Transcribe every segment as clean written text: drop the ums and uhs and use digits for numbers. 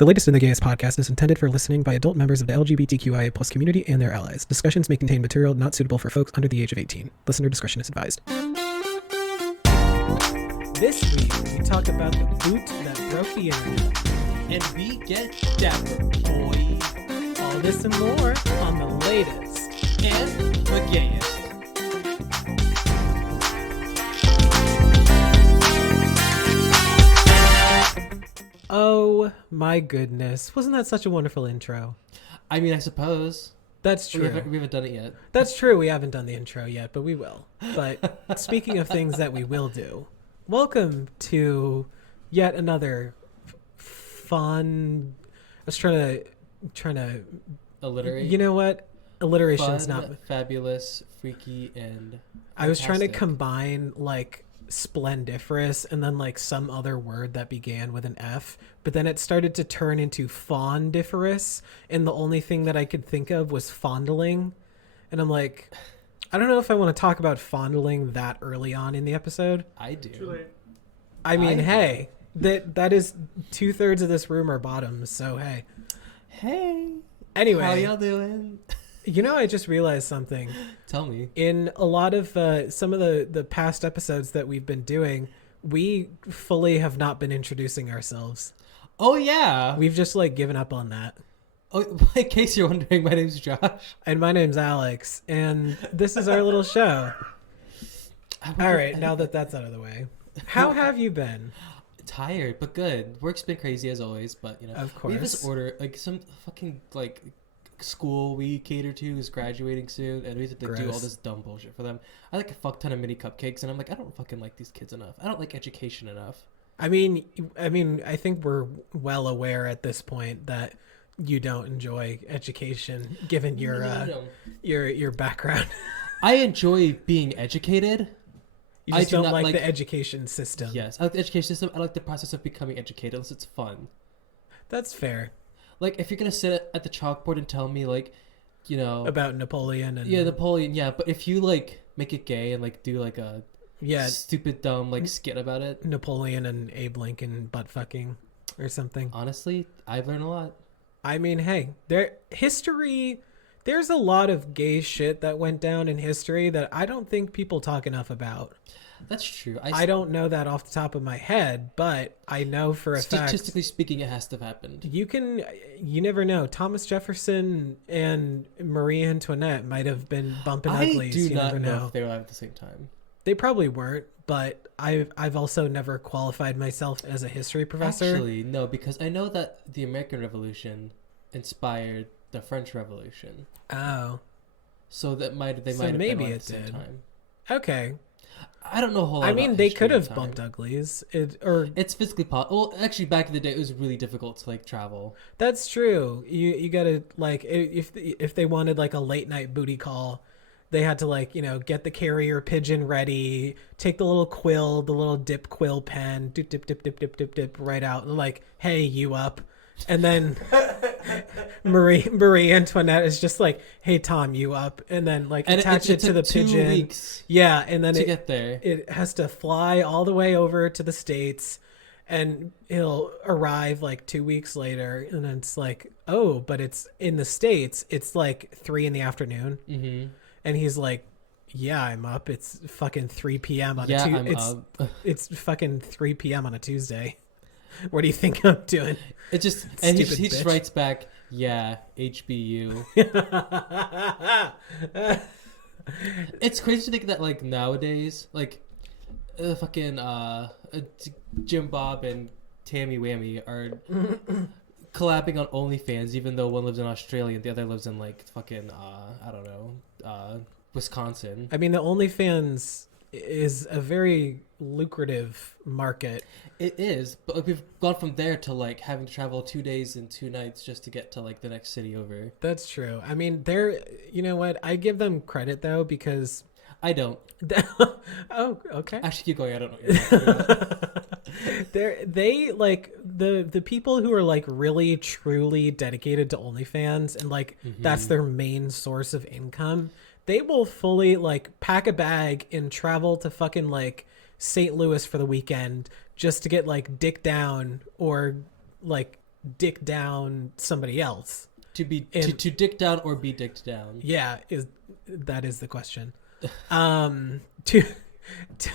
The Latest in the Gayest podcast is intended for listening by adult members of the LGBTQIA plus community and their allies. Discussions may contain material not suitable for folks under the age of 18. Listener discretion is advised. This week, we talk about the boot that broke the internet. And we get Dapper, boy. All this and more on the latest And the gayest. Oh my goodness. Wasn't that such a wonderful intro? I mean, I suppose. That's true. We haven't done it yet. That's true. We haven't done the intro yet, but we will. But speaking of things that we will do, welcome to yet another fun. I was trying to Alliterate. You know what? Alliteration's Fun, not fabulous, freaky, and I was trying to fantastic. combine like splendiferous and then like some other word that began with an F, but then it started to turn into fondiferous, and the only thing that I could think of was fondling. And I'm like, I don't know if I want to talk about fondling that early on in the episode. I do. I mean, I hey, that is 2/3 of this room are bottoms, so hey. Hey. Anyway, How y'all doing? you know, I just realized something. Tell me. In a lot of some of the past episodes that we've been doing, we fully have not been introducing ourselves. Oh, yeah. We've just like given up on that. Oh, in case you're wondering, my name's Josh. And my name's Alex, and this is our little show. All right, now that that's out of the way, how have you been? Tired, but good. Work's been crazy as always, but you know, Of we have this course. order, like some fucking like school we cater to is graduating soon, and we have to do all Gross. this dumb bullshit for them. I like a fuck ton of mini cupcakes, and I'm like, I don't fucking like these kids enough. I don't like education enough. I mean, I think we're well aware at this point that you don't enjoy education, given your No. your background. I enjoy being educated. You I just do don't not like like- the education system. Yes, I like the education system. I like the process of becoming educated, unless it's fun. That's fair. Like, if you're gonna sit at the chalkboard and tell me, like, you know, About Napoleon and yeah, Napoleon, yeah, but if you like make it gay and like do like a yeah, stupid dumb like skit about it, Napoleon and Abe Lincoln butt fucking or something. honestly, I've learned a lot. I mean, hey, there's a lot of gay shit that went down in history that I don't think people talk enough about. That's true. I don't know that off the top of my head, but I know for a fact. Statistically speaking, it has to have happened. You never know. Thomas Jefferson and Marie Antoinette might have been bumping I uglies. do You not never know know. if they were alive at the same time. They probably weren't, but I've also never qualified myself as a history professor. Actually, no, because I know that the American Revolution inspired the French Revolution, Oh, so they might have So been maybe alive it at the same did. time. okay. I don't know a whole lot. I mean, about they history could at have the bumped time. uglies. It's physically possible. Well, actually, back in the day, it was really difficult to like travel. That's true. You gotta like if they wanted like a late night booty call, they had to like get the carrier pigeon ready, take the little quill, the little dip quill pen, dip dip dip dip dip dip dip right out, and like, hey, you up, and then Marie Antoinette is just like, hey Tom, you up, and then like And attach it to took the 2 pigeon. weeks Yeah, and then to it get there. it has to fly all the way over to the States, and he'll arrive like 2 weeks later, and it's like, oh, but it's in the States, it's like 3 p.m. Mm-hmm. And he's like, yeah, I'm up. It's fucking 3 p.m. on Yeah, a I'm up. It's fucking 3 p.m. on a Tuesday. What do you think I'm doing? It just and he Stupid just bitch. writes back, yeah, HBU. It's crazy to think that like nowadays, like fucking Jim Bob and Tammy Whammy are collabing on OnlyFans, even though one lives in Australia and the other lives in like fucking I don't know, Wisconsin. I mean, the OnlyFans is a very lucrative market. It is, but like, we've gone from there to like having to travel 2 days and 2 nights just to get to like the next city over. That's true. I mean, you know what? I give them credit though, because I don't. oh, okay. Actually, keep going. I don't know. What you're talking about. They like the people who are like really truly dedicated to OnlyFans, and like that's their main source of income. They will fully like pack a bag and travel to fucking like St. Louis for the weekend just to get like dick down or like dick down somebody else. To be And to dick down or be dicked down. yeah, that is the question. To, to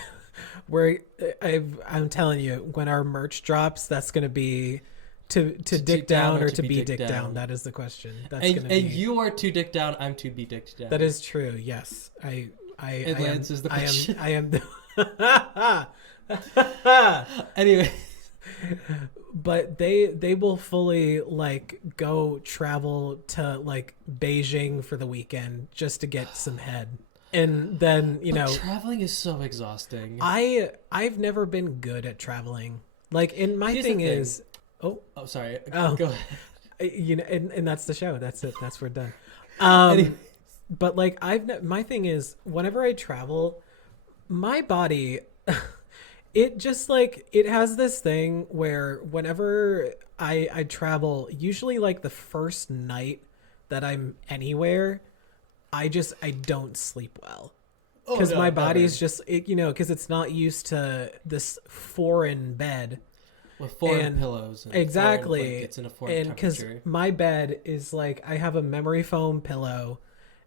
where I'm telling you, when our merch drops, that's gonna be to dick down or to be dick down. That is the question. That's And gonna be. you are to dick down. I'm to be dicked down. That is true. Yes, It answers the question. I am. Anyway. But they will fully like go travel to like Beijing for the weekend just to get some head. And then, traveling is so exhausting. I've never been good at traveling. Like, and my thing is, sorry. Oh. Go ahead. And that's the show. That's it. That's we're done. Anyway. But like my thing is, whenever I travel, my body, it just like it has this thing where whenever I travel, usually like the first night that I'm anywhere, I don't sleep well because my body's just because it's not used to this foreign bed with foreign pillows and exactly foreign blankets in a foreign because temperature. my bed is like I have a memory foam pillow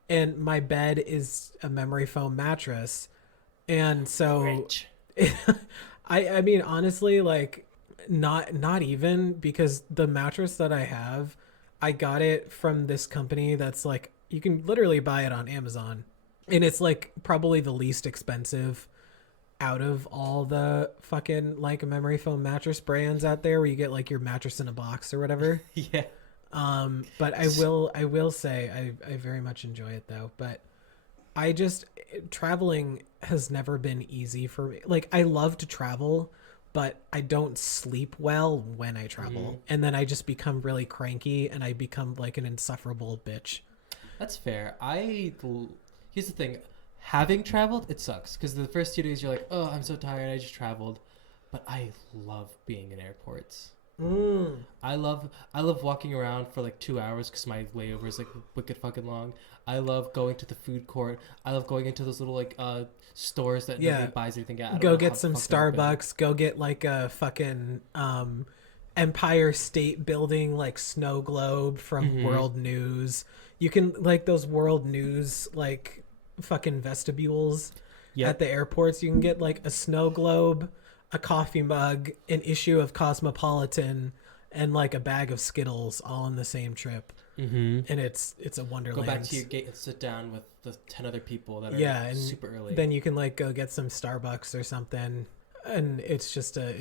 and my bed is a memory foam mattress, and so I mean honestly, like not even, because the mattress that I have, I got it from this company that's like you can literally buy it on Amazon, and it's like probably the least expensive out of all the fucking like memory foam mattress brands out there where you get like your mattress in a box or whatever. Yeah. But I will say I very much enjoy it though, but traveling has never been easy for me. Like I love to travel, but I don't sleep well when I travel. And then I just become really cranky and I become like an insufferable bitch. That's fair. Here's the thing. Having traveled, it sucks because the first 2 days you're like, oh, I'm so tired, I just traveled. But I love being in airports. I love walking around for like 2 hours because my layover is like wicked fucking long. I love going to the food court. I love going into those little like stores that nobody buys anything at. Go get some Starbucks. Go get like a fucking Empire State Building like snow globe from World News. You can like those World News like fucking vestibules at the airports. You can get like a snow globe, a coffee mug, an issue of Cosmopolitan, and like a bag of Skittles all on the same trip. And it's a wonderland. Go back to your gate and sit down with the 10 other people that are and super early. Then you can like go get some Starbucks or something, and it's just a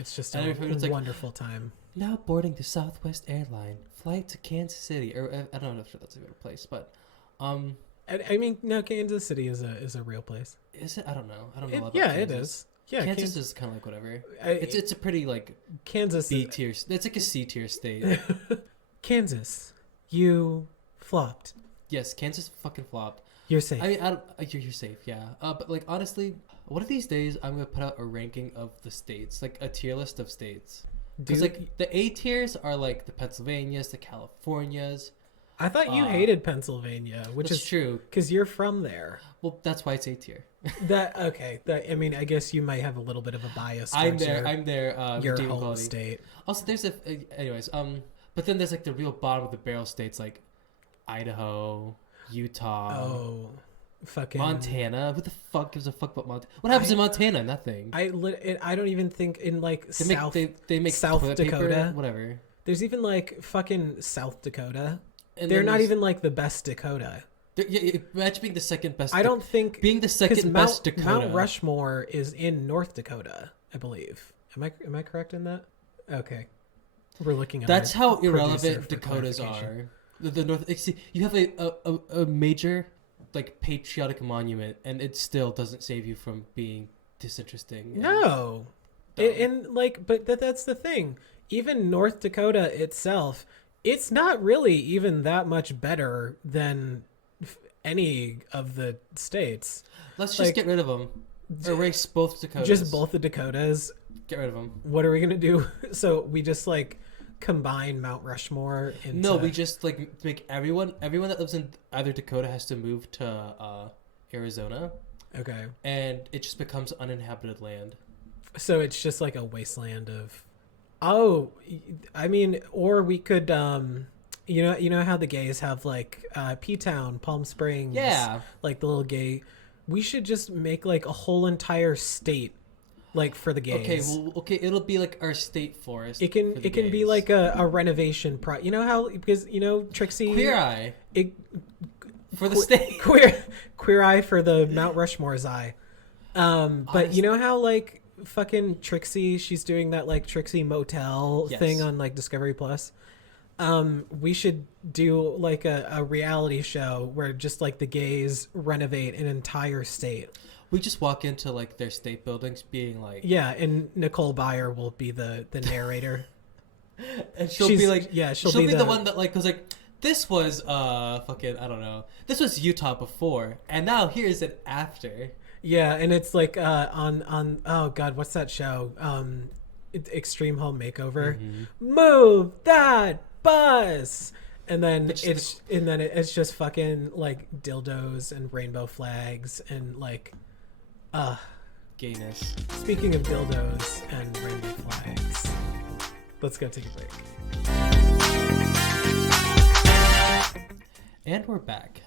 wonderful time. Now boarding the Southwest Airline flight to Kansas City, or I don't know if that's a real place, but I mean, no, Kansas City is a real place. Is it? I don't know. I don't know about yeah, Kansas. it is. Yeah, Kansas is kind of like whatever. It's a pretty like Kansas B tier. It's like a C tier state. Kansas, you flopped. Yes, Kansas fucking flopped. You're safe. I mean, you're safe, yeah. But like honestly, one of these days I'm gonna put out a ranking of the states, like a tier list of states. Because like the A tiers are like the Pennsylvanias, the Californias. I thought you hated Pennsylvania, which is true because you're from there. Well, that's why it's A tier. I mean, I guess you might have a little bit of a bias. I'm there. Your home quality. State. Also, there's anyways. But then there's like the real bottom of the barrel states like Idaho, Utah. Oh, fucking Montana. Who the fuck gives a fuck about Montana? What happens in Montana? Nothing. I don't even think in like they make South Dakota, paper, whatever. There's even like fucking South Dakota. And they're not even like the best Dakota. Imagine being the second best. I don't think being the second best Dakota. Mount Rushmore is in North Dakota, I believe. Am I correct in that? Okay, we're looking at. That's how irrelevant Dakotas are. The North. See, you have a major like patriotic monument, and it still doesn't save you from being disinteresting. No, and like, but that's the thing. Even North Dakota itself, it's not really even that much better than any of the states. Let's just get rid of them. Erase both Dakotas. Just both the Dakotas. Get rid of them. What are we gonna do? So we just like combine Mount Rushmore into... No, we just like make everyone that lives in either Dakota has to move to Arizona. Okay. And it just becomes uninhabited land. So it's just like a wasteland of Oh, I mean, or we could, you know how the gays have like P-Town, Palm Springs, Yeah. like the little gay. We should just make like a whole entire state like for the Okay. gays. Well. Okay. It'll be like our state forest It can for the it can be gays. like a renovation pro. You know how because you know Queer Trixie, Eye it for the que- state. queer eye for the Mount Rushmore's eye. But you Honest. know how like fucking Trixie, she's doing that like Trixie Motel thing Yes. on like Discovery Plus. We should do like a reality show where just like the gays renovate an entire state. We just walk into like their state buildings, being like, Yeah, and Nicole Byer will be the narrator. and she'll She's be like, yeah, she'll be the one that like goes like, this was fucking I don't know, this was Utah before, and now here's it after. yeah, and it's like on oh god, what's that show? Extreme Home Makeover. Move that bus. And then it's just fucking like dildos and rainbow flags and like Gayness. speaking of dildos and rainbow flags, let's go take a break. And we're back.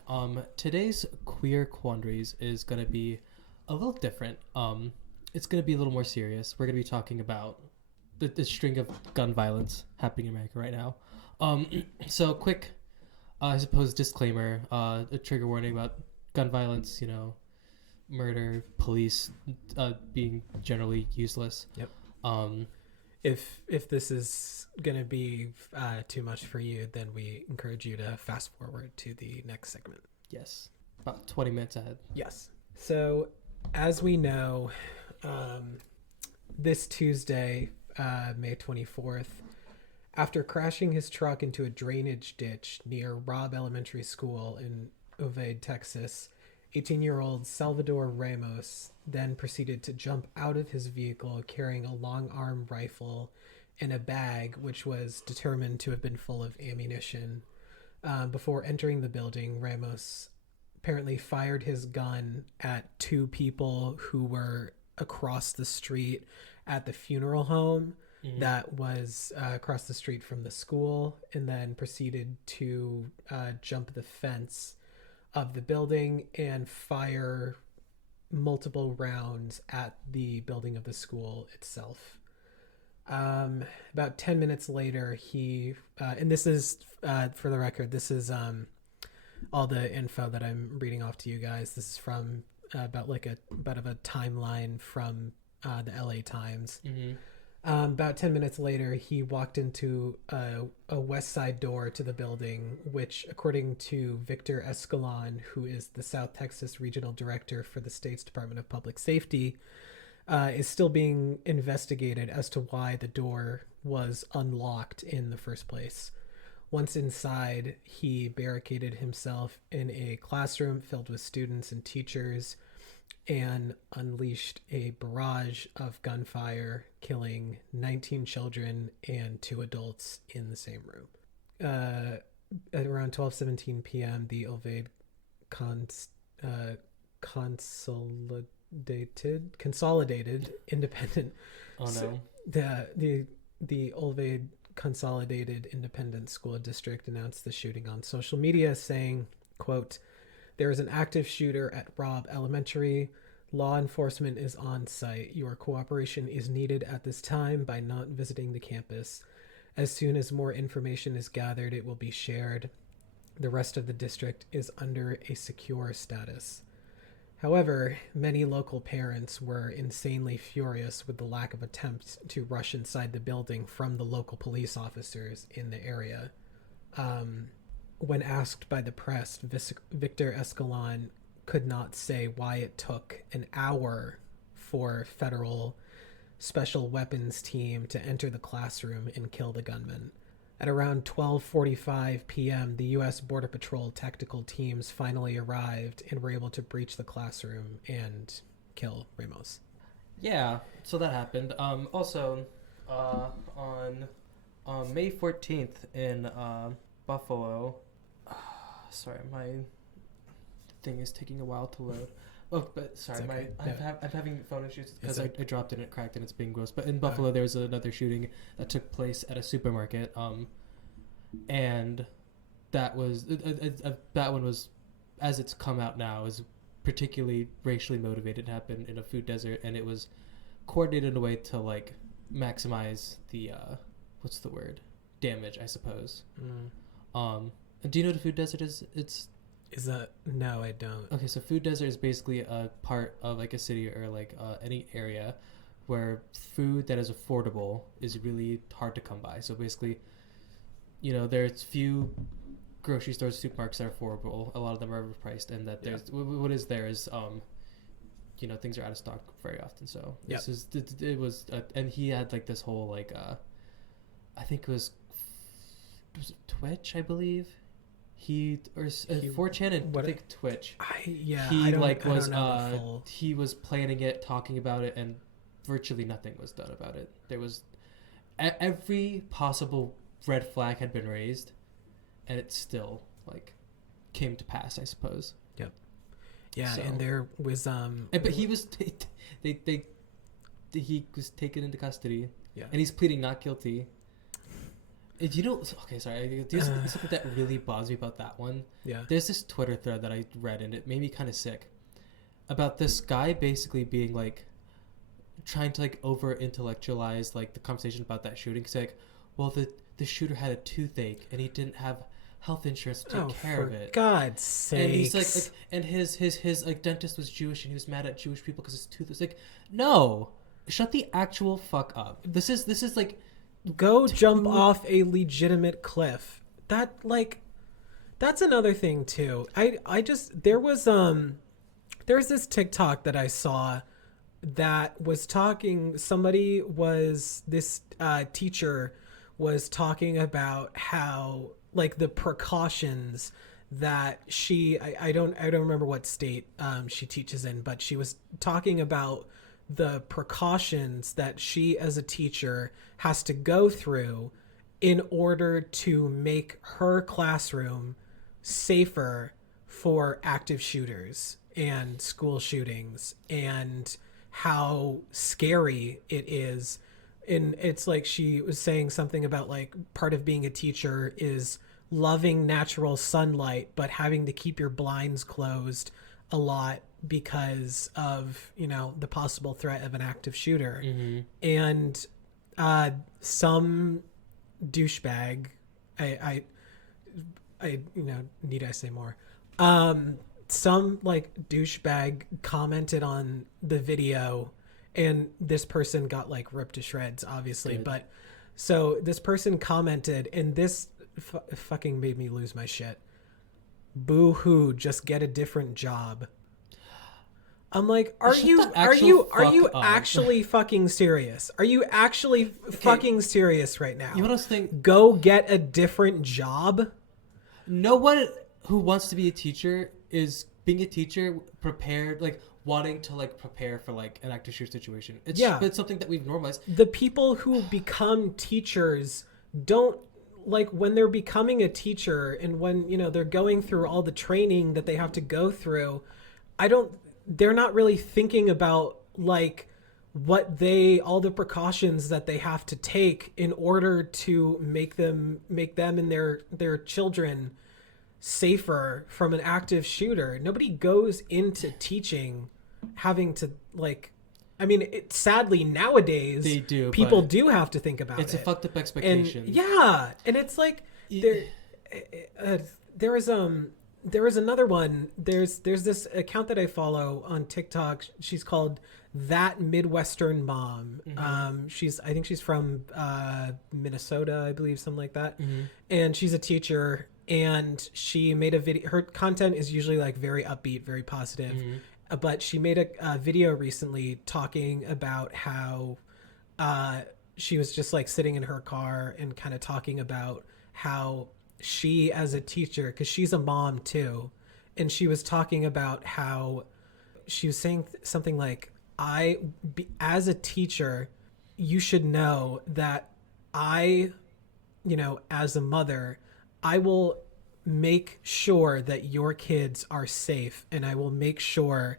Today's queer quandaries is gonna be a little different. It's gonna be a little more serious. We're gonna be talking about the string of gun violence happening in America right now. So quick, I suppose disclaimer, a trigger warning about gun violence. You know, murder, police, being generally useless. Yep. Um, If this is gonna be too much for you, then we encourage you to fast forward to the next segment. yes, about 20 minutes ahead. Yes. So, as we know, this Tuesday, May 24th, after crashing his truck into a drainage ditch near Robb Elementary School in Ovade, Texas, 18-year-old Salvador Ramos then proceeded to jump out of his vehicle carrying a long-arm rifle and a bag which was determined to have been full of ammunition. Before entering the building, Ramos apparently fired his gun at two people who were across the street at the funeral home that was across the street from the school, and then proceeded to jump the fence of the building and fire multiple rounds at the building of the school itself. About 10 minutes later, he and this is for the record, this is all the info that I'm reading off to you guys. This is from about a timeline from the LA Times. About 10 minutes later, he walked into a west side door to the building, which, according to Victor Escalon, who is the South Texas Regional Director for the state's Department of Public Safety, is still being investigated as to why the door was unlocked in the first place. Once inside, he barricaded himself in a classroom filled with students and teachers and unleashed a barrage of gunfire, killing 19 children and 2 adults in the same room. At around 12:17 p.m., the Ovade Consolidated Independent. Oh no. So the Ovade Consolidated Independent School District announced the shooting on social media, saying, quote, "There is an active shooter at Robb Elementary. Law enforcement is on site. Your cooperation is needed at this time by not visiting the campus. As soon as more information is gathered, it will be shared. The rest of the district is under a secure status." However, many local parents were insanely furious with the lack of attempts to rush inside the building from the local police officers in the area. When asked by the press, Victor Escalon could not say why it took an hour for federal special weapons team to enter the classroom and kill the gunman. At around 12:45 p.m., the U.S. Border Patrol tactical teams finally arrived and were able to breach the classroom and kill Ramos. Yeah, so that happened. Also, on May 14th in Buffalo. Sorry, my thing is taking a while to load. Oh, but sorry, okay. I'm having phone issues because It's I dropped it and it cracked and it's being gross. But in Buffalo, there was another shooting that took place at a supermarket. And that was that one was, as it's come out now, is particularly racially motivated. It happened in a food desert, and it was coordinated in a way to like maximize the what's the word, damage, I suppose. Do you know what a food desert is? Is that no? I don't. Okay, so food desert is basically a part of like a city or like any area where food that is affordable is really hard to come by. So basically, there's few grocery stores, supermarkets that are affordable. A lot of them are overpriced, and that there's what is there is things are out of stock very often. So this is it was and he had like this whole like I think it was it Twitch, I believe. He 4chan and I think Twitch. He was planning it, talking about it, and virtually nothing was done about it. There was every possible red flag had been raised, and it still like came to pass, I suppose. Yep. Yeah, so, and there was but he was he was taken into custody. Yeah. And he's pleading not guilty. Okay, sorry. There's something that really bothers me about that one. Yeah. There's this Twitter thread that I read, and it made me kind of sick. About this guy basically being like, trying to like over intellectualize like the conversation about that shooting. He's like, well, the shooter had a toothache, and he didn't have health insurance to take care of it. God's sake. And he's like, and his like dentist was Jewish, and he was mad at Jewish people because his tooth was like, no, shut the actual fuck up. This is like. Go jump off a legitimate cliff. That's another thing too. There's this TikTok that I saw that was talking, this teacher was talking about how like the precautions that I don't remember what state she teaches in, but she was talking about the precautions that she as a teacher has to go through in order to make her classroom safer for active shooters and school shootings, and how scary it is. And it's like she was saying something about like part of being a teacher is loving natural sunlight but having to keep your blinds closed a lot because of the possible threat of an active shooter. Mm-hmm. And some douchebag, I need I say more, some like douchebag commented on the video, and this person got like ripped to shreds, obviously. Good. But so this person commented, and this fucking made me lose my shit. Boo hoo, just get a different job. I'm like, are you actually fucking serious? Are you actually fucking serious right now? You want to think? Go get a different job? No one who wants to be a teacher is being a teacher prepared, like wanting to like prepare for like an active shooter situation. It's something that we've normalized. The people who become teachers don't, like, when they're becoming a teacher and when they're going through all the training that they have to go through, they're not really thinking about like all the precautions that they have to take in order to make them and their children safer from an active shooter. Nobody goes into teaching having to like, I mean, sadly nowadays they do. People do have to think about it. It's a fucked up expectation. And it's like there was another one. There's this account that I follow on TikTok. She's called That Midwestern Mom. Mm-hmm. I think she's from Minnesota, I believe, something like that. Mm-hmm. And she's a teacher, and she made a video. Her content is usually like very upbeat, very positive. Mm-hmm. But she made a video recently talking about how she was just like sitting in her car and kind of talking about how she as a teacher, because she's a mom too, and she was talking about how she was saying something like, as a teacher, you should know that as a mother, I will make sure that your kids are safe, and I will make sure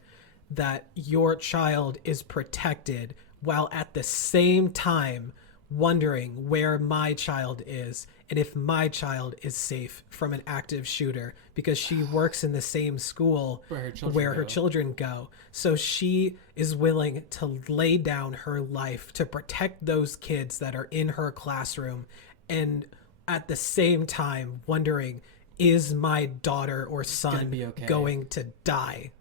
that your child is protected while at the same time wondering where my child is and if my child is safe from an active shooter because she works in the same school where her children go. So she is willing to lay down her life to protect those kids that are in her classroom, and at the same time wondering, is my daughter or son going to die?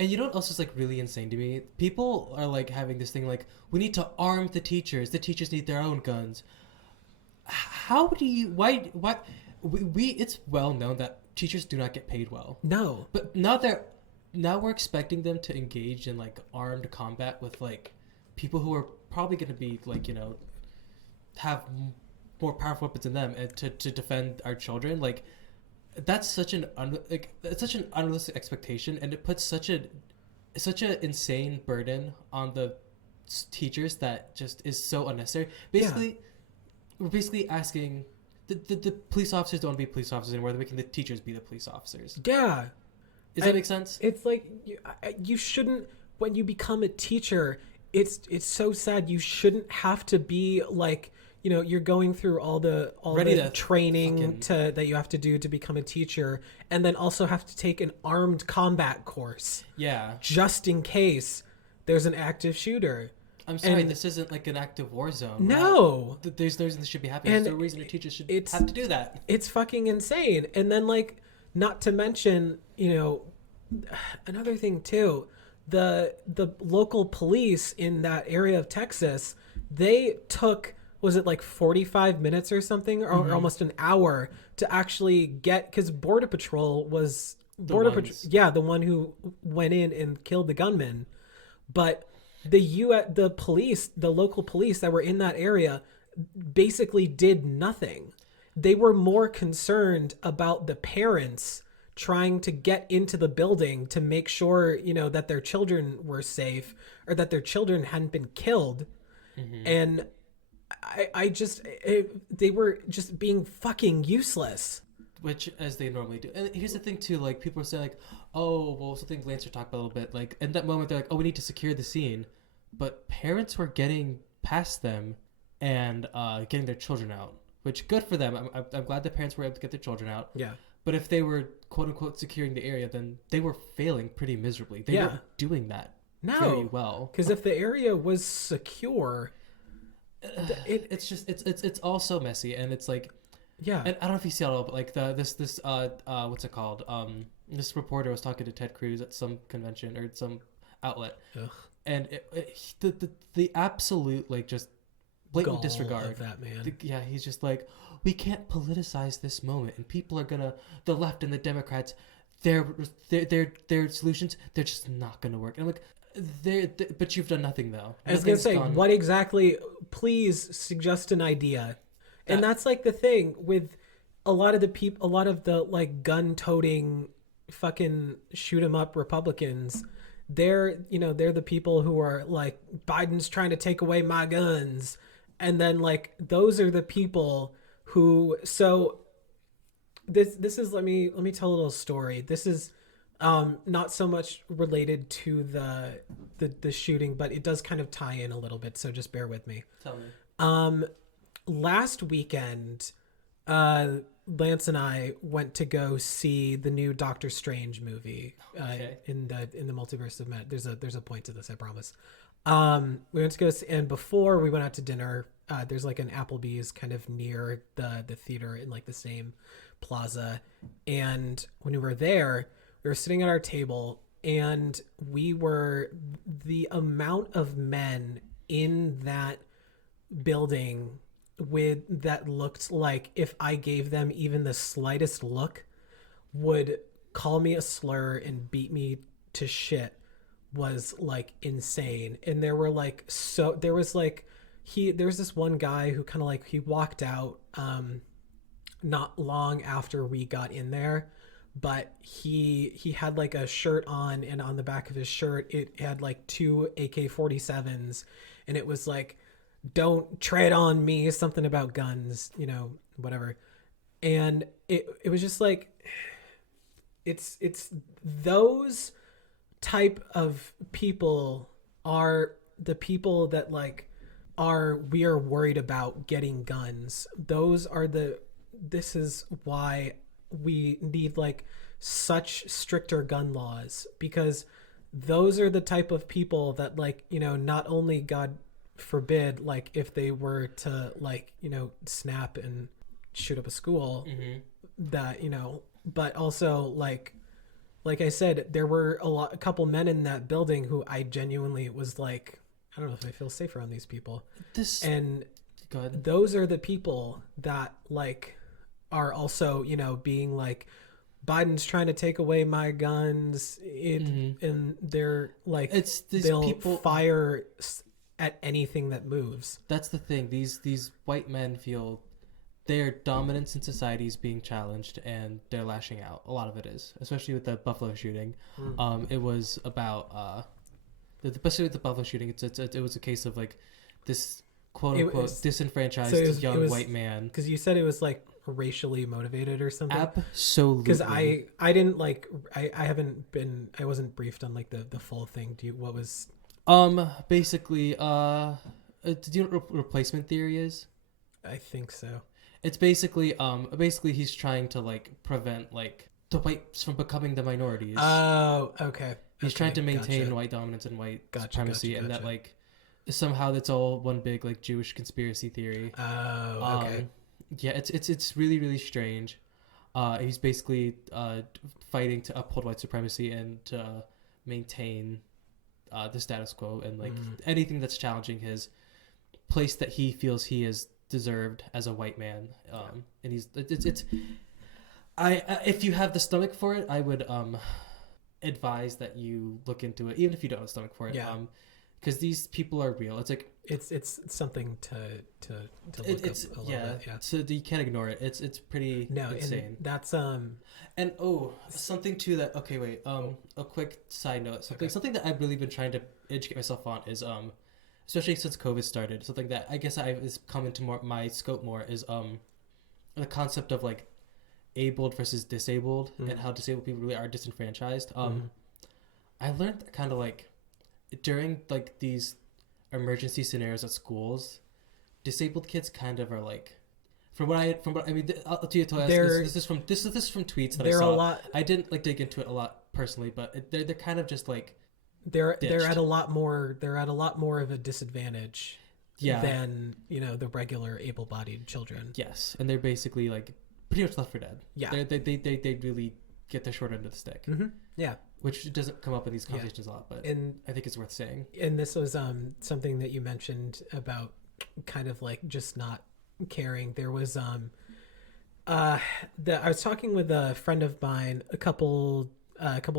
And you know what else is like really insane to me? People are like having this thing like, we need to arm the teachers. The teachers need their own guns. How do you? Why? We it's well known that teachers do not get paid well. No. But now we're expecting them to engage in like armed combat with like people who are probably going to be like, you know, have more powerful weapons than them, and to defend our children. Like, that's such an it's such an unrealistic expectation, and it puts such a insane burden on the teachers that just is so unnecessary. Basically, we're basically asking the police officers don't want to be police officers anymore. They're making the teachers be the police officers. Yeah. Does that make sense? It's like you shouldn't, when you become a teacher, it's so sad. You shouldn't have to be like, you know, you're going through all the training that you have to do to become a teacher, and then also have to take an armed combat course. Yeah. Just in case there's an active shooter. I'm sorry, this isn't like an active war zone. No. There's no reason this should be happening. There's no reason a teacher should have to do that. It's fucking insane. And then, like, not to mention, you know, another thing too, the local police in that area of Texas, they took, was it like 45 minutes or something, or almost an hour to actually get, because Border Patrol was the one who went in and killed the gunman, but the police, the local police that were in that area, basically did nothing. They were more concerned about the parents trying to get into the building to make sure, you know, that their children were safe or that their children hadn't been killed. And they were just being fucking useless. Which, as they normally do. And here's the thing too, like, people are saying like, oh, well, something Lancer talked about a little bit, like, in that moment they're like, oh, we need to secure the scene, but parents were getting past them and getting their children out, which, good for them. I'm glad the parents were able to get their children out. Yeah. But if they were quote unquote securing the area, then they were failing pretty miserably. They weren't doing that very well. Because if the area was secure, it's all so messy, and it's like, yeah. And I don't know if you see it all, but like this what's it called? This reporter was talking to Ted Cruz at some convention or some outlet. Ugh. And the absolute, like, just blatant Gall disregard of that man. He's just like, we can't politicize this moment, and people are gonna, the left and the Democrats, their solutions, they're just not gonna work. And I'm like, but you've done nothing though. I was gonna say, what exactly? Please suggest an idea. And that's like the thing with a lot of the like gun-toting fucking shoot 'em up Republicans. They're the people who are like, Biden's trying to take away my guns. And then, like, those are the people who, so this is, let me tell a little story. This is not so much related to the shooting, but it does kind of tie in a little bit, so just bear with me. Tell me. Last weekend, Lance and I went to go see the new Doctor Strange movie. In the multiverse of Matt. There's a point to this, I promise. We went to go see, and before we went out to dinner, there's like an Applebee's kind of near the theater in like the same plaza. And when we were there, we were sitting at our table, and the amount of men in that building that looked like, if I gave them even the slightest look, would call me a slur and beat me to shit, was like insane. And there was this one guy who kind of like, he walked out not long after we got in there, but he had like a shirt on, and on the back of his shirt it had like 2 AK-47s, and it was like, don't tread on me, something about guns, you know, whatever. And it was just like, it's those type of people are the people that like we are worried about getting guns. This is why we need like such stricter gun laws, because those are the type of people that like, not only God forbid, like if they were to like, snap and shoot up a school, that, but also like I said, there were a couple men in that building who I genuinely was like, I don't know if I feel safe around these people. And those are the people that like are also, being like, Biden's trying to take away my guns, and they're like, they'll people fire at anything that moves. That's the thing. These white men feel their dominance in society is being challenged, and they're lashing out. A lot of it is, especially with the Buffalo shooting. It was about especially with the Buffalo shooting. It was a case of like this quote unquote disenfranchised white man. Because you said it was like racially motivated or something. Absolutely. Because I didn't like I wasn't briefed on like the full thing. What was basically do you know what replacement theory is? I think so. It's basically he's trying to like prevent like the whites from becoming the minorities. Oh, okay. He's trying to maintain white dominance and white supremacy, and that like somehow that's all one big like Jewish conspiracy theory. Oh, okay. Yeah, it's really, really strange. He's basically fighting to uphold white supremacy and to maintain the status quo, and like anything that's challenging his place that he feels he is deserved as a white man. And he's if you have the stomach for it, I would advise that you look into it, even if you don't have the stomach for it. Yeah. Because these people are real. It's like it's something to look up a little bit. Yeah. So you can't ignore it. It's pretty insane. And that's and something too that a quick side note. Something that I've really been trying to educate myself on is especially since COVID started, something that I guess is come into my scope more is the concept of like abled versus disabled, and how disabled people really are disenfranchised. I learned kind of like during like these emergency scenarios at schools, disabled kids kind of are like, from what I mean, this is from tweets that I saw. I didn't like dig into it a lot personally, but they're kind of just like they're at a lot more of a disadvantage than the regular able-bodied children. Yes, and they're basically like pretty much left for dead. Yeah, they really get the short end of the stick. Yeah. Which doesn't come up in these conversations a lot, but I think it's worth saying. And this was something that you mentioned about kind of like just not caring. There was I was talking with a friend of mine a couple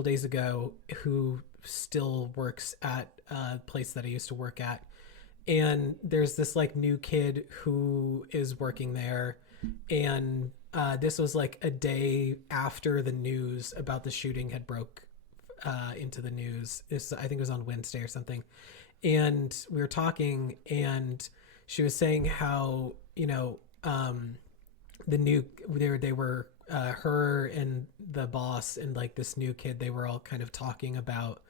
days ago who still works at a place that I used to work at, and there's this like new kid who is working there, and this was like a day after the news about the shooting had broke into the news. I think it was on Wednesday or something, and we were talking, and she was saying how they were her and the boss and like this new kid, they were all kind of talking about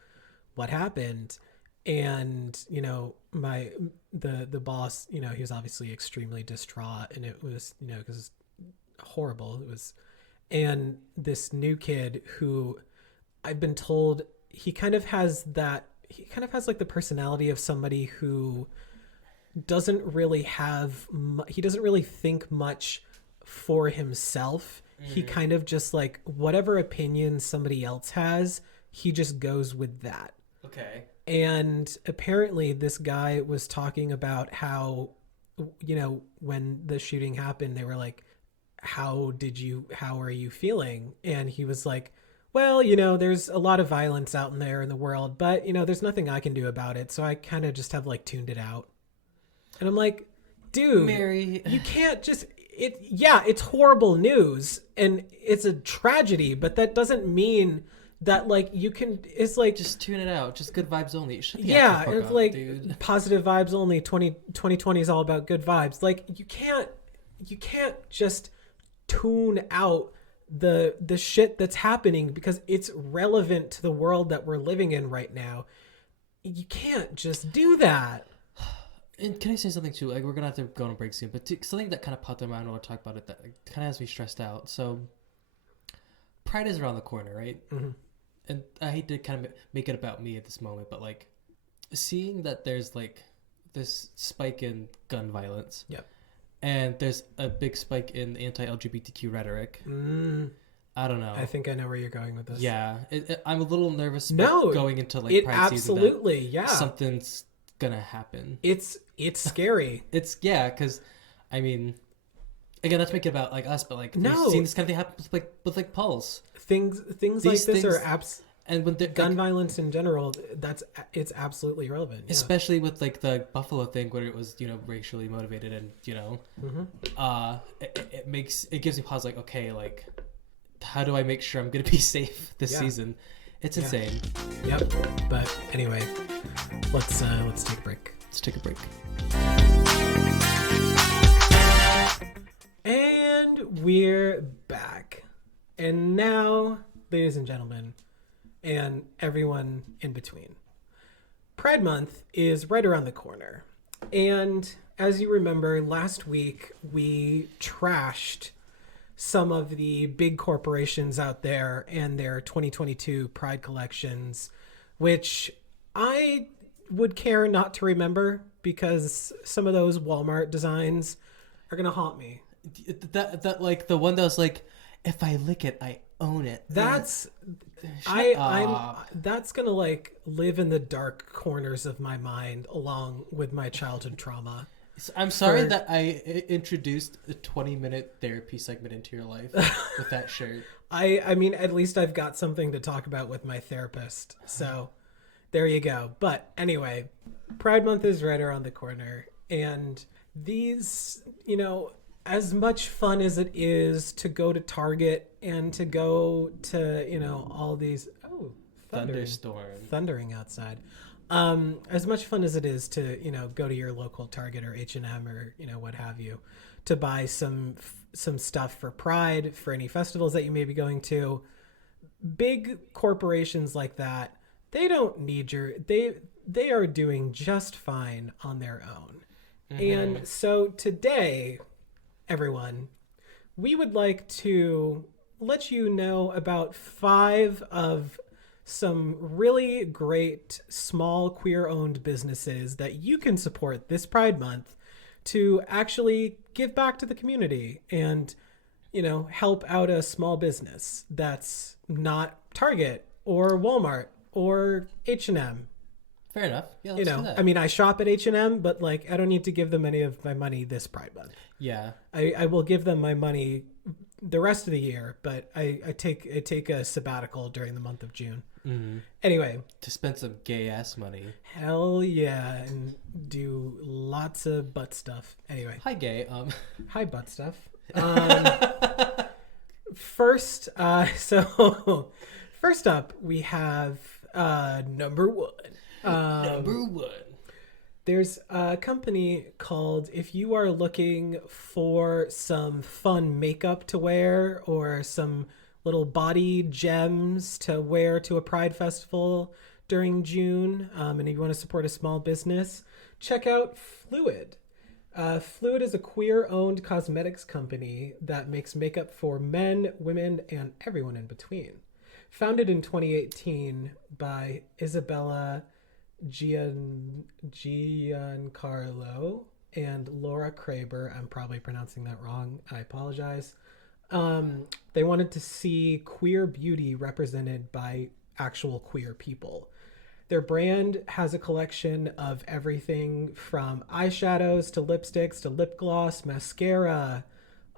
what happened, and the boss, he was obviously extremely distraught, and it was because it's horrible. It was, and this new kid who I've been told he kind of has like the personality of somebody who doesn't really think much for himself. He kind of just like whatever opinion somebody else has, he just goes with that. Okay. And apparently this guy was talking about how, when the shooting happened, they were like, how are you feeling? And he was like, well, there's a lot of violence out there in the world, but, there's nothing I can do about it. So I kind of just have like tuned it out. And I'm like, dude, Mary, you can't just, it's horrible news and it's a tragedy, but that doesn't mean that like you can, it's like, just tune it out. Just good vibes only. It's up, like dude. Positive vibes only. 2020 is all about good vibes. Like you can't just tune out the shit that's happening because it's relevant to the world that we're living in right now. You can't just do that. And can I say something too? Like, we're gonna have to go on a break soon, but something that kind of popped in my mind when I talk about it that kind of has me stressed out. So, Pride is around the corner, right? Mm-hmm. And I hate to kind of make it about me at this moment, but like, seeing that there's like this spike in gun violence, Yep. and there's a big spike in anti-LGBTQ rhetoric. I don't know. I think I know where you're going with this. Yeah, I'm a little nervous. No, going into like it Pride absolutely, season, yeah, something's gonna happen. It's scary. It's because, I mean, again, let's make it about like us, but like No. we've seen this kind of thing happen with like Pulse. Things like These this are things- And when gun violence in general. It's absolutely relevant, yeah. especially with like the Buffalo thing where it was racially motivated and it gives me pause like, okay, like how do I make sure I'm gonna be safe this season? It's insane. Yep. But anyway, let's take a break. Let's take a break. And we're back. And now, ladies and gentlemen, and everyone in between, Pride Month is right around the corner. And as you remember, last week we trashed some of the big corporations out there and their 2022 Pride collections, which I would care not to remember because some of those Walmart designs are going to haunt me. That like the one that was like, if I lick it, I own it. That's that's gonna like live in the dark corners of my mind along with my childhood trauma. I'm sorry that I introduced a 20-minute therapy segment into your life with that shirt. I mean, at least I've got something to talk about with my therapist. So there you go. But anyway, Pride Month is right around the corner. And these, as much fun as it is to go to Target and to go to, all these thundering outside. As much fun as it is to, go to your local Target or H&M or, what have you, to buy some stuff for Pride, for any festivals that you may be going to, big corporations like that, they don't need they are doing just fine on their own. Mm-hmm. And so today, everyone, we would like to let you know about 5 of some really great small queer-owned businesses that you can support this Pride Month to actually give back to the community and, help out a small business that's not Target or Walmart or H&M. Fair enough. Yeah, let's do that. I mean, I shop at H&M, but like I don't need to give them any of my money this Pride Month. Yeah. I will give them my money the rest of the year, but I take a sabbatical during the month of June. Mm-hmm. Anyway, to spend some gay ass money. Hell yeah, and do lots of butt stuff. Anyway, hi gay. Hi butt stuff. First, first up we have number 1. Number 1. There's a company called, if you are looking for some fun makeup to wear or some little body gems to wear to a Pride festival during June, and if you want to support a small business, check out Fluid. Fluid is a queer-owned cosmetics company that makes makeup for men, women, and everyone in between. Founded in 2018 by Isabella Giancarlo and Laura Kraber. I'm probably pronouncing that wrong. I apologize. They wanted to see queer beauty represented by actual queer people. Their brand has a collection of everything from eyeshadows to lipsticks to lip gloss, mascara,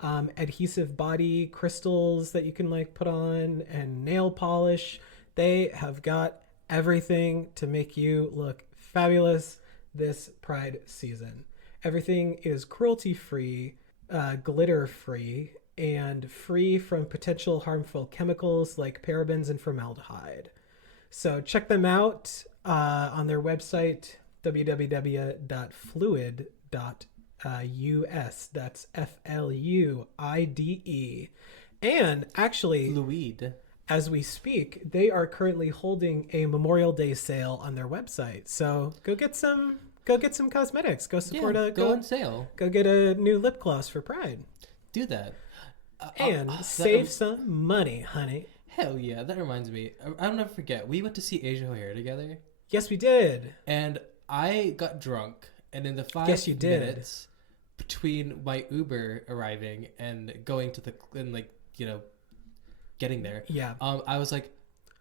adhesive body crystals that you can like put on, and nail polish. They have got everything to make you look fabulous this Pride season. Everything is cruelty-free, glitter-free, and free from potential harmful chemicals like parabens and formaldehyde. So check them out on their website, www.fluide.us. That's FLUIDE. And actually, Fluid. as we speak, they are currently holding a Memorial Day sale on their website. So go get some cosmetics. Go support Yeah, a go on sale. go get a new lip gloss for Pride. Do that. And save some money, honey. Hell yeah, that reminds me. I'll never forget. We went to see Asia O'Hare together, Yes, we did. and I got drunk, and in the five Yes, you did. minutes between my Uber arriving and going to the and getting there, Yeah. I was like,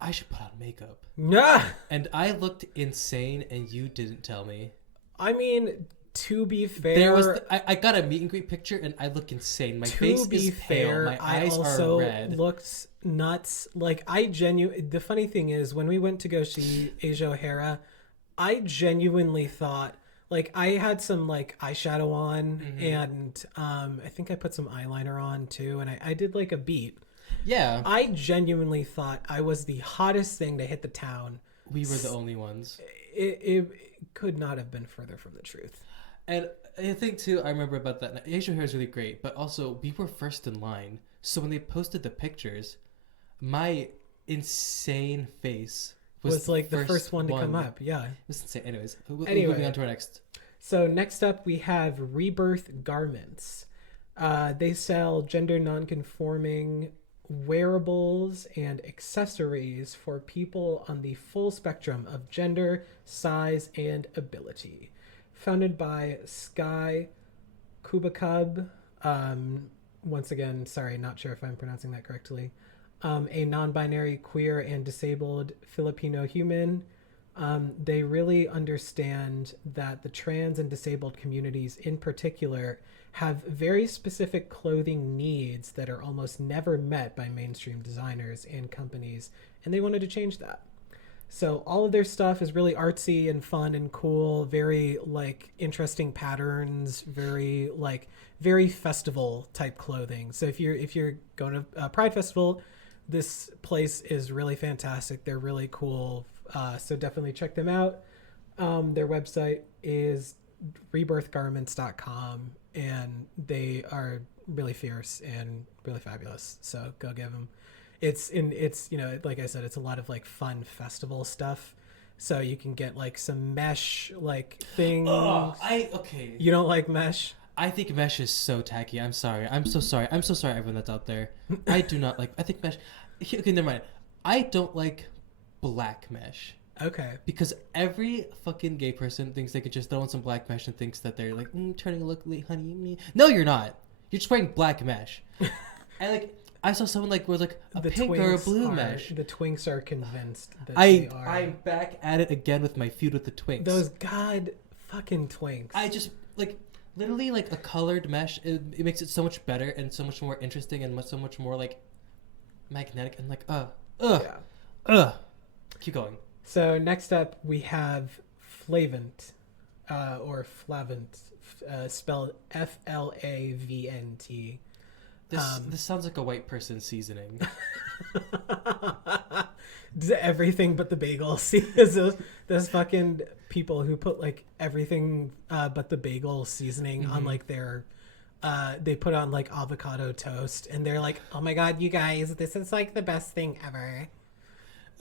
I should put on makeup, Nah. and I looked insane, and you didn't tell me. I mean, to be fair, There was I got a meet and greet picture, and I look insane. My face is pale. My eyes also are red. looked nuts. Like the funny thing is, when we went to go see Asia O'Hara, I genuinely thought, like, I had some like eyeshadow on, and I think I put some eyeliner on too, and I did like a beat. Yeah, I genuinely thought I was the hottest thing to hit the town. we were the only ones. It could not have been further from the truth. And I think too, I remember about that. Asia Hair is really great, but also we were first in line. So when they posted the pictures, my insane face Was like the first one to come up. Yeah. It was insane. Anyways, Anyway. moving on to our next. So next up we have Rebirth Garments. They sell gender nonconforming wearables and accessories for people on the full spectrum of gender, size, and ability. Founded by Sky Kubakub, once again, sorry, not sure if I'm pronouncing that correctly, a non-binary, queer, and disabled Filipino human. They really understand that the trans and disabled communities in particular have very specific clothing needs that are almost never met by mainstream designers and companies, and they wanted to change that. So all of their stuff is really artsy and fun and cool, very like interesting patterns, very festival type clothing. So if you're going to a Pride Festival, this place is really fantastic. They're really cool. So definitely check them out. Their website is rebirthgarments.com, and they are really fierce and really fabulous. So go give them. It's like I said, it's a lot of like fun festival stuff. So you can get like some mesh like things. Okay. You don't like mesh? I think mesh is so tacky. I'm sorry. I'm so sorry. I'm so sorry, everyone that's out there. I do not like. I think mesh. Okay, never mind. I don't like black mesh. Okay. Because every fucking gay person thinks they could just throw on some black mesh and thinks that they're like turning a look, honey. Me. No, you're not. You're just wearing black mesh. And like, I saw someone like was like a The pink or a twinks blue mesh. The twinks are convinced that they are. I'm back at it again with my feud with the twinks. Those god fucking twinks. I just like literally like a colored mesh. It makes it so much better and so much more interesting and so much more like magnetic and like Yeah. Keep going. So next up we have Flavant, or Flavant, spelled Flavnt. This sounds like a white person seasoning. Everything but the bagel. See, those fucking people who put like everything but the bagel seasoning on like their they put on like avocado toast, and they're like, oh my god, you guys, this is like the best thing ever.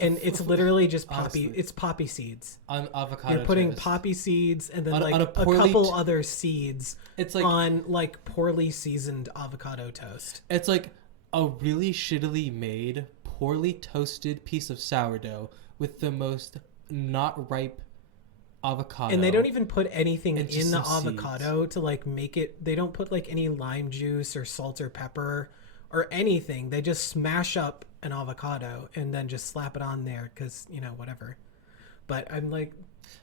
And it's literally just poppy. Honestly. It's poppy seeds. On avocado You're putting toast. poppy seeds and then On like a a poorly couple other seeds It's like on like poorly seasoned avocado toast. it's like a really shittily made, poorly toasted piece of sourdough with the most not ripe avocado. And they don't even put anything And just in the some avocado to like make it. They don't put like any lime juice or salt or pepper or anything. They just smash up an avocado and then just slap it on there because, whatever. But I'm like,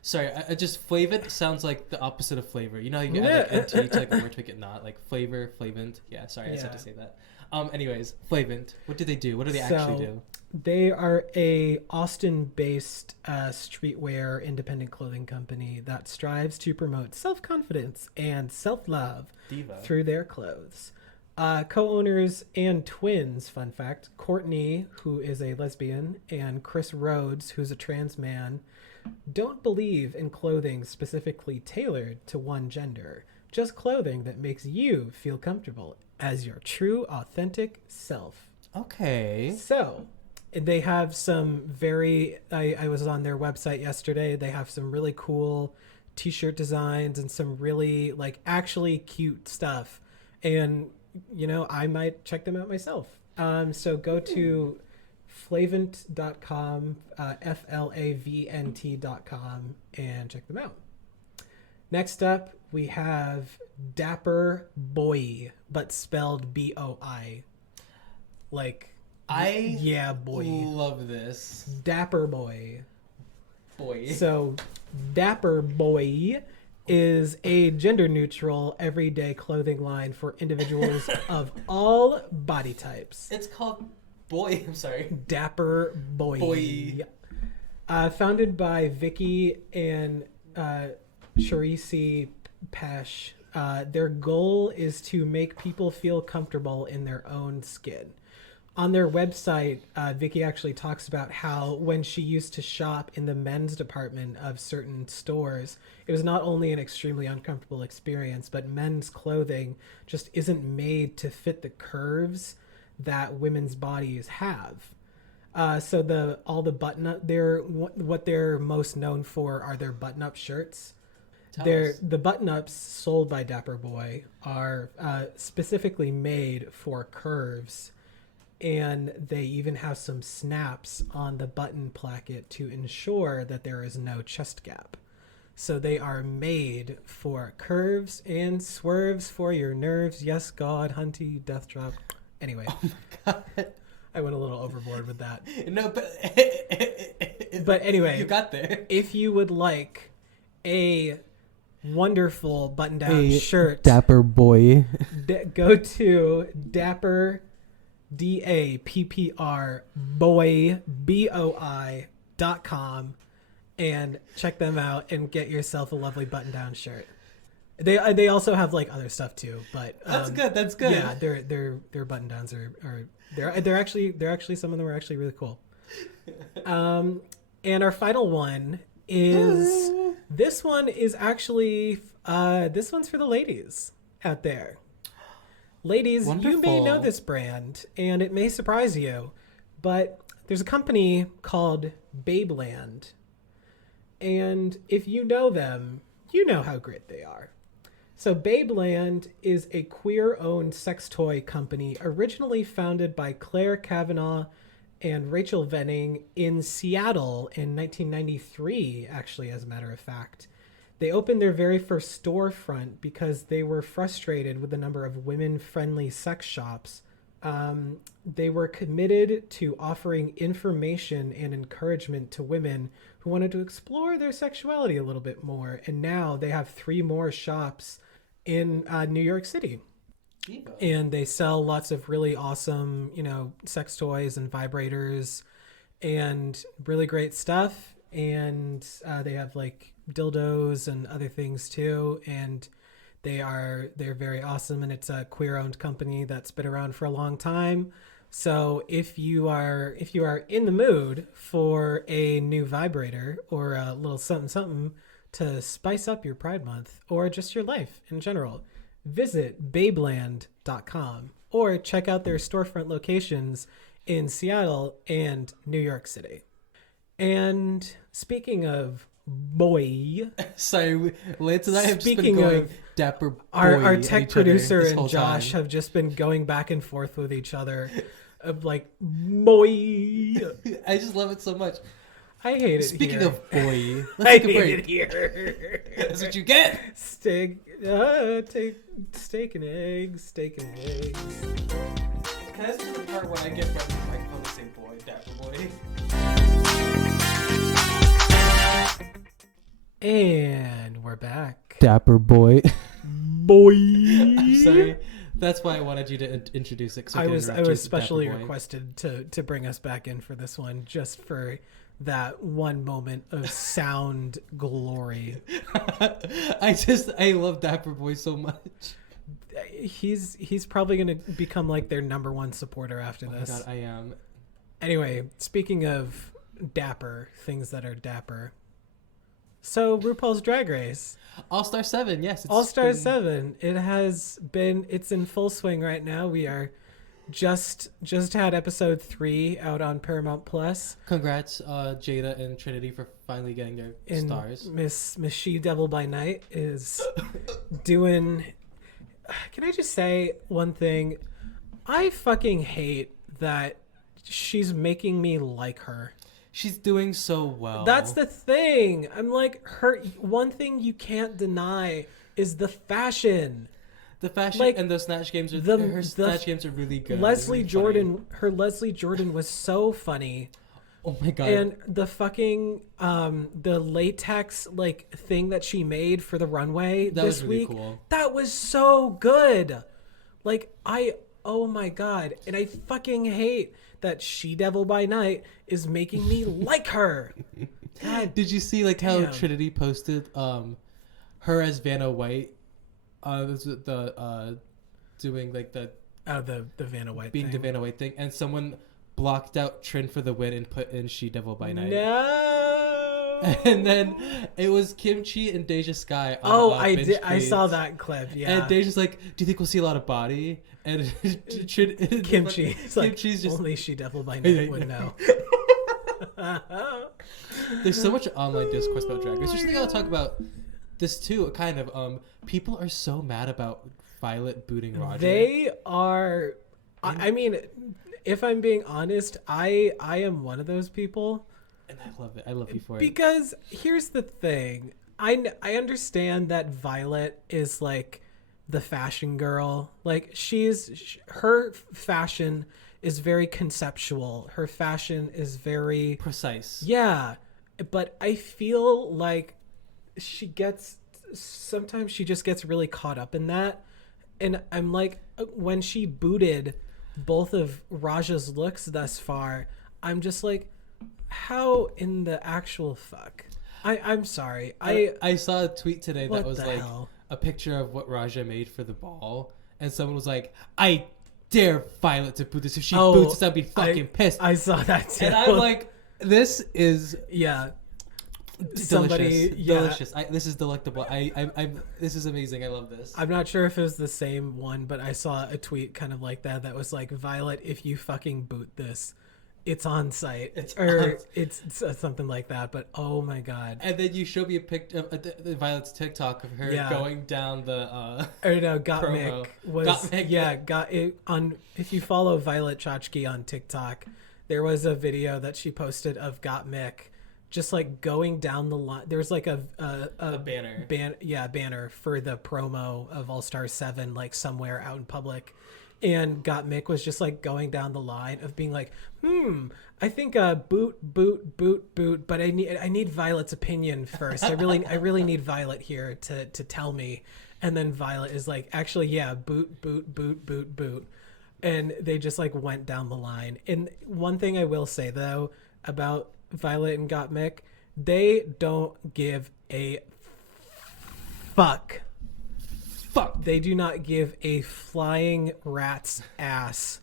Sorry, I just flavor sounds like the opposite of flavor. You know how you add like NT to like a word to make it not like flavor, flavant. Yeah, sorry, I just had to say that. Anyways, Flavant. What do they do? What do they actually do? They are a Austin-based streetwear independent clothing company that strives to promote self-confidence and self-love Diva. through their clothes. Co-owners and twins, fun fact, Courtney, who is a lesbian, and Chris Rhodes, who's a trans man, don't believe in clothing specifically tailored to one gender. Just clothing that makes you feel comfortable as your true, authentic self. Okay. So, they have some very. I was on their website yesterday. They have some really cool t-shirt designs and some really like actually cute stuff. And I might check them out myself. So go to flavent.com, flavnt.com, and check them out. Next up, we have Dapper Boy, but spelled Boi. Like, yeah, boy. Love this. Dapper Boy. Boy. So, Dapper Boy is a gender-neutral, everyday clothing line for individuals of all body types. It's called Boy. I'm sorry. Dapper Boy. Boy. Founded by Vicky and Charisi Pesh. Their goal is to make people feel comfortable in their own skin. On their website, Vicky actually talks about how when she used to shop in the men's department of certain stores, it was not only an extremely uncomfortable experience, but men's clothing just isn't made to fit the curves that women's bodies have. So all the button up, what they're most known for are their button up shirts. The button ups sold by Dapper Boy are specifically made for curves. And they even have some snaps on the button placket to ensure that there is no chest gap. So they are made for curves and swerves for your nerves. Yes, God, Hunty, Death Drop. Anyway. Oh my God. I went a little overboard with that. No, but anyway. You got there. If you would like a wonderful button-down shirt. Dapper Boy. Go to Dapper Dappr boi.com and check them out and get yourself a lovely button-down shirt. They also have like other stuff too, but that's good. Yeah, their button-downs are they're actually some of them are actually really cool. And our final one is this one is actually this one's for the ladies out there. Ladies, Wonderful. You may know this brand, and it may surprise you, but there's a company called Babeland. And if you know them, you know how great they are. So Babeland is a queer-owned sex toy company originally founded by Claire Kavanaugh and Rachel Venning in Seattle in 1993, actually, as a matter of fact. They opened their very first storefront because they were frustrated with the number of women-friendly sex shops. They were committed to offering information and encouragement to women who wanted to explore their sexuality a little bit more. And now they have 3 more shops in New York City. Diva. And they sell lots of really awesome, sex toys and vibrators and really great stuff. And they have like dildos and other things too, and they're very awesome, and it's a queer-owned company that's been around for a long time. So if you are in the mood for a new vibrator or a little something to spice up your Pride Month or just your life in general, visit babeland.com or check out their storefront locations in Seattle and New York City. And speaking of boy, sorry, Lance and I have speaking just been going of Dapper Boy. Our tech producer and Josh have just been going back and forth with each other of like boy. I just love it so much. I hate it. Speaking here. of boy, I let's take a hate break. it here. That's what you get. Take steak and eggs. Can I just do the part where I get from the microphone to say boy, Dapper Boy? And we're back. Dapper Boy. Boy. I'm sorry. That's why I wanted you to introduce it. So I was specially requested to bring us back in for this one, just for that one moment of sound glory. I love Dapper Boy so much. He's probably gonna become like their number one supporter after this. Oh my God, I am. Anyway, speaking of dapper, things that are dapper. So RuPaul's Drag Race, All Star 7, yes. All Star 7. It's in full swing right now. We are just had episode 3 out on Paramount Plus. Congrats, Jada and Trinity, for finally getting their stars. Miss She Devil by Night is doing. Can I just say one thing? I fucking hate that she's making me like her. She's doing so well. That's the thing. I'm like, her. One thing you can't deny is the fashion. The fashion, like, and the snatch games are her snatch games are really good. Leslie really Jordan, her Leslie Jordan was so funny. Oh my god! And the fucking the latex like thing that she made for the runway this week, cool. That was so good. Like oh my god, and I fucking hate that She Devil by Night is making me like her. God, did you see like how Trinity posted her as Vanna White? Doing like the Vanna White being thing. the Vanna White thing, and someone blocked out Trin for the win and put in She Devil by Night. No. And then it was Kimchi and Deja Sky. I did. I saw that clip. Yeah. And Deja's like, "Do you think we'll see a lot of body?" And Kimchi's like, just only She Devil by Night would know. There's so much online discourse about Drag Race. Especially gotta talk about this too. Kind of. People are so mad about Violet booting Roger. They are. I mean, if I'm being honest, I am one of those people. And I love it. I love you for it. Because here's the thing. I understand that Violet is like the fashion girl. Like her fashion is very conceptual. Her fashion is very precise. Yeah. But I feel like sometimes she just gets really caught up in that. And I'm like, when she booted both of Raja's looks thus far, I'm just like, how in the actual fuck? I'm sorry. I saw a tweet today that was like hell? A picture of what Raja made for the ball, and someone was like, "I dare Violet to boot this. If she boots this, I'd be fucking pissed." I saw that too. And I'm like, this is somebody delicious. This is delectable. This is amazing. I love this. I'm not sure if it was the same one, but I saw a tweet kind of like that was like, Violet, if you fucking boot this, it's on site. It's something like that. But oh my god. And then you showed me a picture of Violet's TikTok of her going down the Gottmik was Gottmik. Got it on. If you follow Violet Chachki on TikTok, there was a video that she posted of Gottmik just like going down the line. There was like a banner. Banner for the promo of All Star 7, like somewhere out in public. And Gottmik was just like going down the line of being like, I think boot, but I need Violet's opinion first. I really need Violet here to tell me. And then Violet is like, actually, yeah, boot. And they just like went down the line. And one thing I will say though about Violet and Gottmik, they don't give a fuck. They do not give a flying rat's ass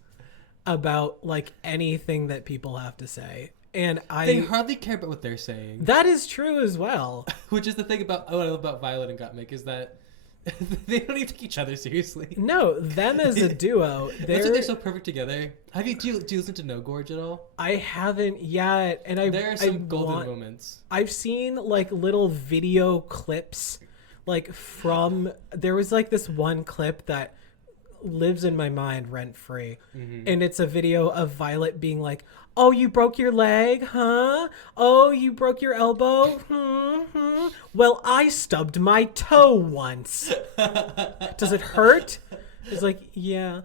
about like anything that people have to say. And they hardly care about what they're saying. That is true as well. Which is the thing about what I love about Violet and Gottmik is that they don't even take each other seriously. No, them as a duo, they're so perfect together. Do you listen to No Gorge at all? I haven't yet, and there are some golden moments. I've seen like little video clips. Like there was like this one clip that lives in my mind rent free. Mm-hmm. And it's a video of Violet being like, "Oh, you broke your leg, huh? Oh, you broke your elbow? Well, I stubbed my toe once. Does it hurt?" It's like, yeah.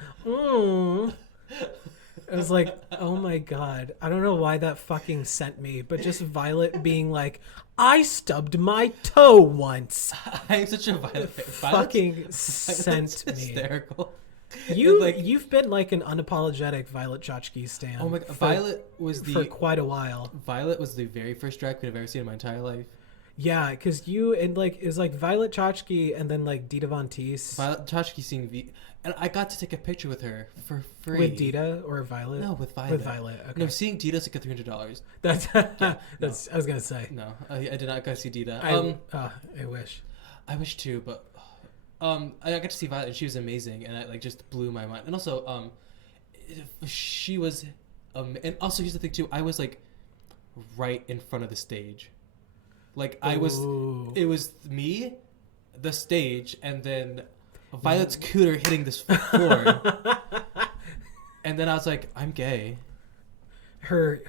It was like, oh my god. I don't know why that fucking sent me, but just Violet being like, "I stubbed my toe once." I'm such a Violet fan. Fucking sent me. Hysterical. You've been like an unapologetic Violet Chachki stan. Oh my god. Violet was for quite a while. Violet was the very first drag queen I've ever seen in my entire life. Yeah, because you and like is like Violet Chachki and then like Dita Von Teese Violet Chachki seeing and I got to take a picture with her for free. with Dita or Violet. No, with Violet. With Violet. Okay. No, seeing Dita's like a $300. That's Yeah, that's. I was gonna say. No, I did not go see Dita. I wish. I wish too, but I got to see Violet and she was amazing, and it like just blew my mind. And also, she was, and also here's the thing too. I was like right in front of the stage, like I was. Ooh. It was me, the stage, and then Violet's cooter hitting this floor, and then I was like, I'm gay. Her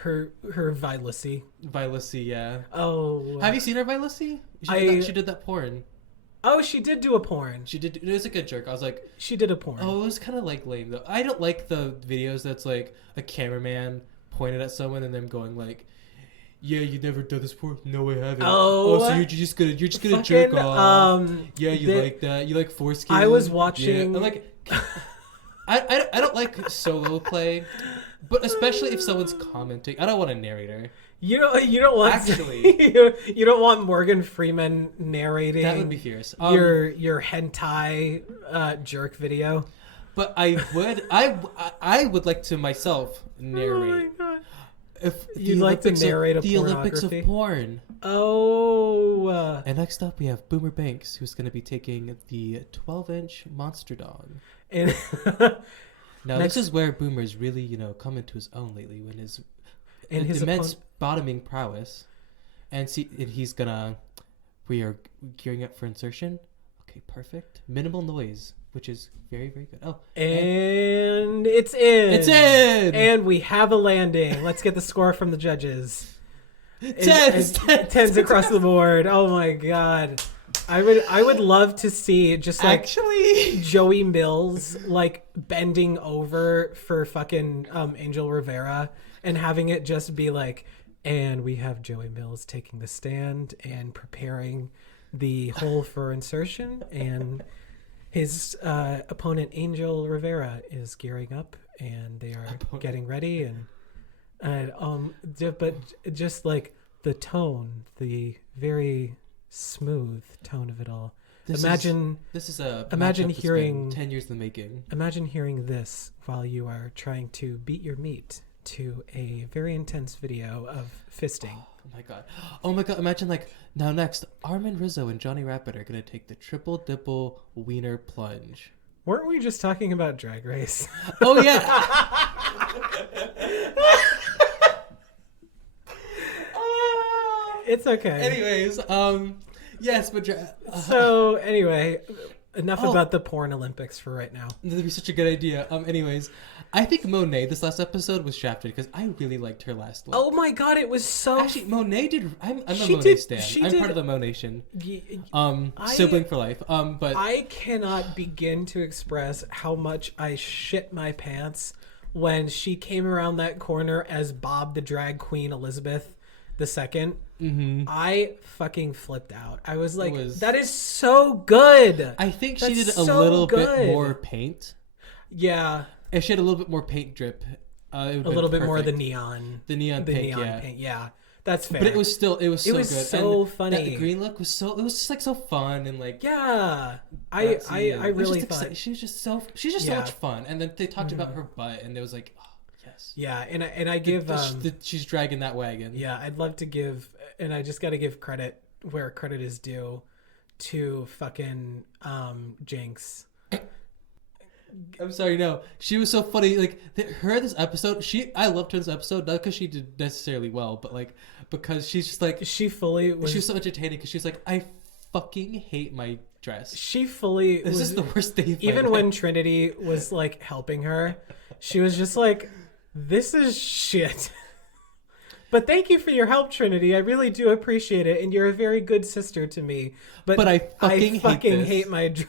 Violacy. Violacy, yeah. Oh. Have you seen her Violacy? She did that porn. Oh, she did do a porn. She did. It was like a jerk. I was like, She did a porn. oh, it was kind of like lame though. I don't like the videos that's like a cameraman pointed at someone and them going like, yeah, you never done this before. No, I haven't. Oh, so you're just gonna jerk off. Yeah, you like that. You like foreskin. I was watching. Yeah. I'm like, I don't like solo play, but especially if someone's commenting. I don't want a narrator. You don't want Actually. you don't want Morgan Freeman narrating. That would be fierce. Your hentai jerk video. But I would like to myself narrate. Oh my god. If You'd like to narrate a the Olympics of pornography? porn. Oh. And next up we have Boomer Banks, who's going to be taking the 12-inch monster dog. And Now this is where Boomer's really, come into his own lately when his immense bottoming prowess, and we are gearing up for insertion. Okay, perfect. Minimal noise, which is very, very good. Oh, and it's in. It's in. And we have a landing. Let's get the score from the judges. Tens across the board. Oh my god. I would love to see just like actually Joey Mills like bending over for fucking Angel Rivera and having it just be like, and we have Joey Mills taking the stand and preparing the hole for insertion, and his opponent Angel Rivera is gearing up and they are getting ready, and but just like the tone, the very smooth tone of it all. Imagine hearing 10 years in the making. Imagine hearing this while you are trying to beat your meat to a very intense video of fisting. Oh my god. Imagine now next, Armin Rizzo and Johnny Rapid are going to take the triple dipple wiener plunge. Weren't we just talking about Drag Race? Oh yeah. It's okay. Anyways, yes, but so anyway, enough about the porn Olympics for right now. That'd be such a good idea. Anyways, I think Monet this last episode was shafted because I really liked her last look. Oh my god, it was so. Actually, Monet did. I'm a She Monet did- stan. she I'm did- part of the Monation. I- Sibling for life. But I cannot begin to express how much I shit my pants when she came around that corner as Bob the drag queen Elizabeth II. mm-hmm. I fucking flipped out. I was like, that is so good. I think That's she did a so little good. bit more paint. Yeah. If she had a little bit more paint drip, A little bit more of the neon. The neon paint, yeah. paint. Yeah. That's fair. But it was so good. So and funny. That green look was it was just like so fun and like yeah. I really thought she's just so much fun. And then they talked about her butt and it was like, oh, yes. Yeah, and I give she's dragging that wagon. Yeah, I'd love to give, and I just got to give credit where credit is due to fucking Jinx. I'm sorry, no. She was so funny. Like this episode, I loved her this episode, not because she did necessarily well, but like because she's just like she was so entertaining because she's like, I fucking hate my dress. This is the worst day of my even life. when Trinity was like helping her, she was just like, this is shit. But thank you for your help, Trinity. I really do appreciate it, and you're a very good sister to me. But I fucking hate my dress.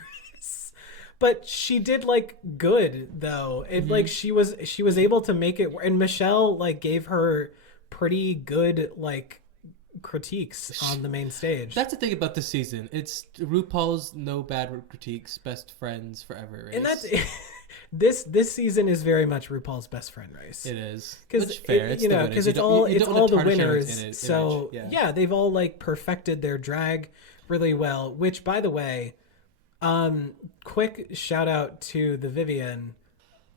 But she did like good though. It like she was able to make it, and Michelle like gave her pretty good like critiques on the main stage. That's the thing about this season. It's RuPaul's no bad critiques, best friends forever. Race. And This season is very much RuPaul's best friend race. It is. Because Which fair. It's the winners. because You it's don't- all you it's don't all wanna the tarnish winners. image. So Yeah. they've all like perfected their drag really well. Which, by the way, quick shout out to the Vivian.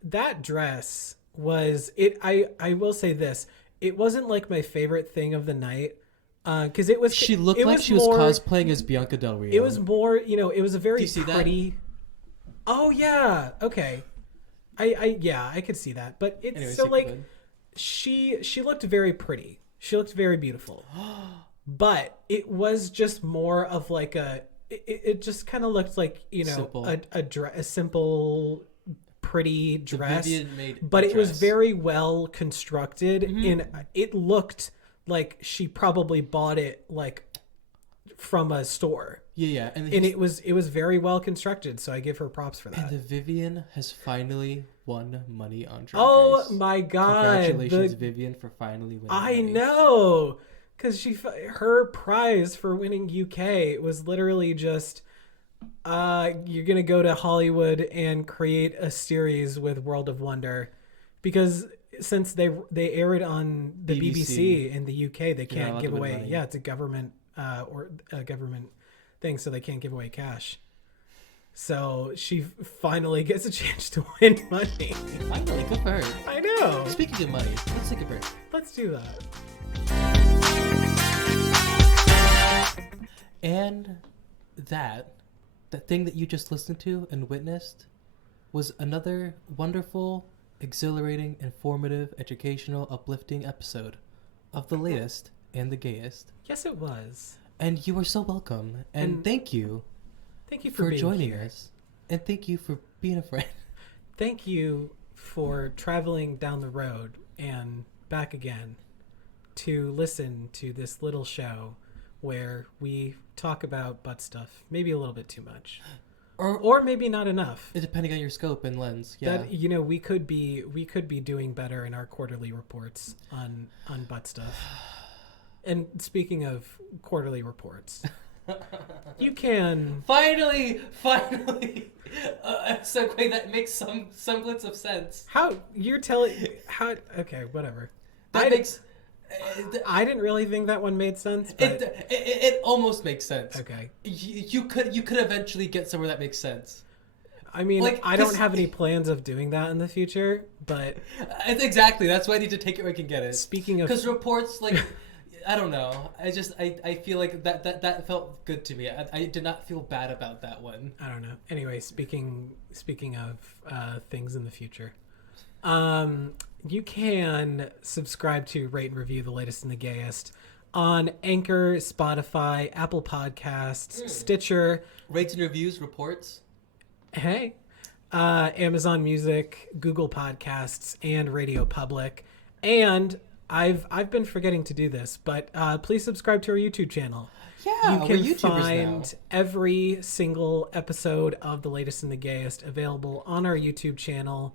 That dress was it. I will say this. It wasn't like my favorite thing of the night. Because it was. She looked it like was she was more, cosplaying as Bianca Del Rio. It was more. It was a very Do you see pretty. that? Oh yeah. Okay. I could see that, but it's Anyways, so you like could. she looked very pretty. She looked very beautiful, but it was just more of like it just kind of looked like Simple. a simple pretty dress, Vivian made but a it was dress. very well constructed, Mm-hmm. and it looked like she probably bought it like from a store. Yeah. And And it was very well constructed, so I give her props for that. And the Vivian has finally won money on Drag Oh Race. my god! Congratulations, Vivian, for finally winning. I money. know, because her prize for winning UK was literally just, you're gonna go to Hollywood and create a series with World of Wonder, because since they aired on the BBC in the UK, they can't allowed give to win away. money. Yeah, it's a government or a government thing, so they can't give away cash. So she finally gets a chance to win money. Finally, good for her. I know. Speaking of money, let's take a break. Let's do that. And the thing that you just listened to and witnessed was another wonderful, exhilarating, informative, educational, uplifting episode of the latest and the gayest. Yes, it was. And you are so welcome. And thank you Thank you for being joining here. us. And thank you for being a friend. Thank you for traveling down the road and back again to listen to this little show where we talk about butt stuff, maybe a little bit too much, or maybe not enough. Depending on your scope and lens. Yeah. That we could be doing better in our quarterly reports on butt stuff. And speaking of quarterly reports, you can Finally, a segue that makes some semblance of sense. okay, whatever. That makes I didn't really think that one made sense, but it almost makes sense. okay. You could eventually get somewhere that makes sense. I mean, Like, I don't 'cause- have any plans of doing that in the future, but Exactly. That's why I need to take it where I can get it. speaking of Because reports, like, I don't know. I feel like that felt good to me. I did not feel bad about that one. I don't know. Anyway, speaking of things in the future, you can subscribe to Rate and Review the Latest and the Gayest on Anchor, Spotify, Apple Podcasts, Stitcher, Rates and reviews, reports. hey, Amazon Music, Google Podcasts, and Radio Public. And I've been forgetting to do this, but please subscribe to our YouTube channel. Yeah, You we're can YouTubers find now. every single episode of The Latest and the Gayest available on our YouTube channel.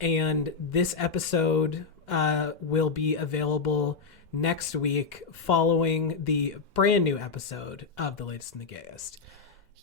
And this episode will be available next week following the brand new episode of The Latest and the Gayest.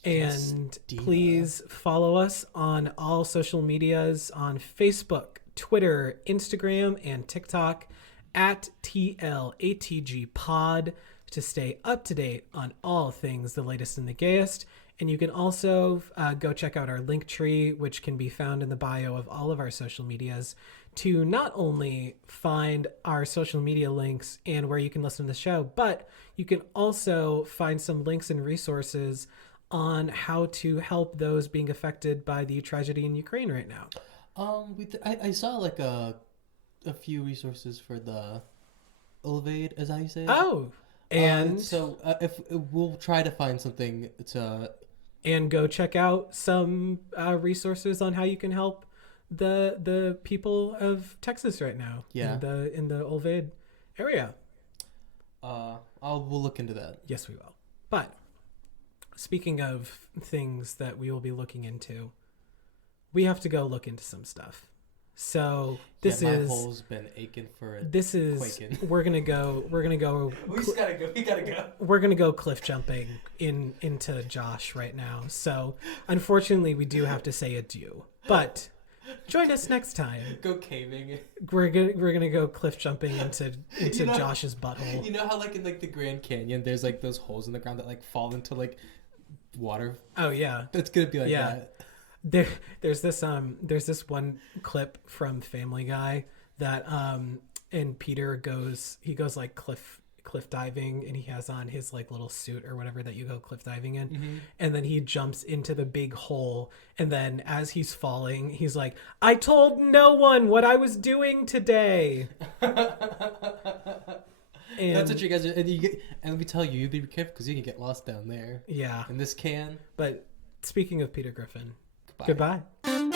Yes, And diva. please follow us on all social medias on Facebook, Twitter, Instagram, and TikTok at TLATG Pod to stay up to date on all things The Latest and the Gayest. And you can also go check out our link tree, which can be found in the bio of all of our social medias, to not only find our social media links and where you can listen to the show, but you can also find some links and resources on how to help those being affected by the tragedy in Ukraine right now. I saw like a few resources for the Elevate, as I say. Oh, and so if we'll try to find something to and go check out some resources on how you can help the people of Texas right now. Yeah. in the Olvid area. we'll look into that. Yes, we will. But speaking of things that we will be looking into, we have to go look into some stuff. So this my is hole's been aching for it. this is quaking. we're gonna go We just gotta go. We gotta go. we're gonna go cliff jumping into Josh right now. So unfortunately, we do have to say adieu. But Join us next time. Go caving. We're gonna go cliff jumping into You know- Josh's butthole. You know how like in like the Grand Canyon, there's like those holes in the ground that like fall into like water. Oh yeah. It's gonna be like Yeah. that. There's this one clip from Family Guy that and Peter goes like cliff diving, and he has on his like little suit or whatever that you go cliff diving in, Mm-hmm. and then he jumps into the big hole, and then as he's falling he's like, I told no one what I was doing today. And That's what you guys are, and let me tell you, you be careful because you can get lost down there. yeah, And this can. but speaking of Peter Griffin, Goodbye. goodbye.